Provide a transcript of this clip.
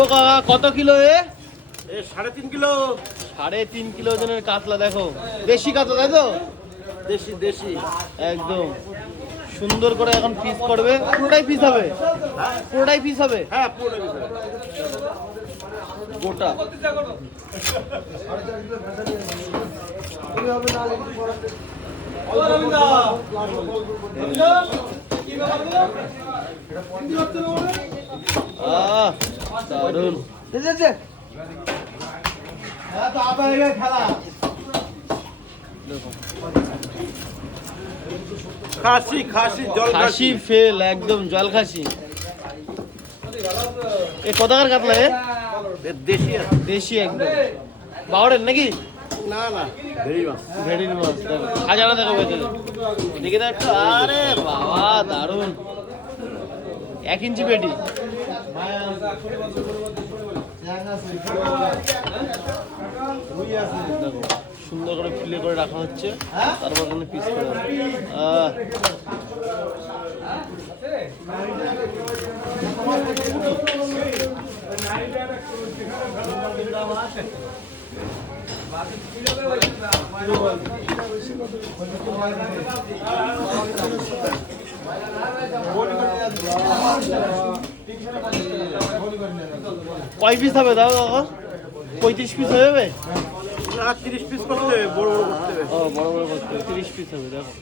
ও কাকা কত কিলো এ? 3.5 kilo. 3.5 kilo ওজনের কাতলা দেখো, দেশি কাতলা তাই তো? দেশি দেশি একদম সুন্দর করে এখন পিস করবে, পুরোটাই পিস হবে, পুরোটাই পিস হবে। হ্যাঁ পুরো গোটা দারুন। খাসি খাসি জল খাসি ফেল, একদম জল খাসি। এ কোথাকার কাতলা এ? দেশি আছে। দেশি একদম বাউরের নাকি? না না ভেরি মাছ। ভেড়ির মাছ দেখো, খাজানা দেখো ভেতরে, দেখে দাও একটু। আরে বাবা দারুন, 1 ইঞ্চি পেটি। দেখো সুন্দর করে ফিলে করে রাখা হচ্ছে, তারপর এখানে পিস করে কয় পিস হবে দাও দাদা? 35 পিস হয়ে যাবে? 30 পিস করতে হবে, বড় বড় করতে হবে। ও বড় বড় করতে হবে, 30 পিস হবে দেখো।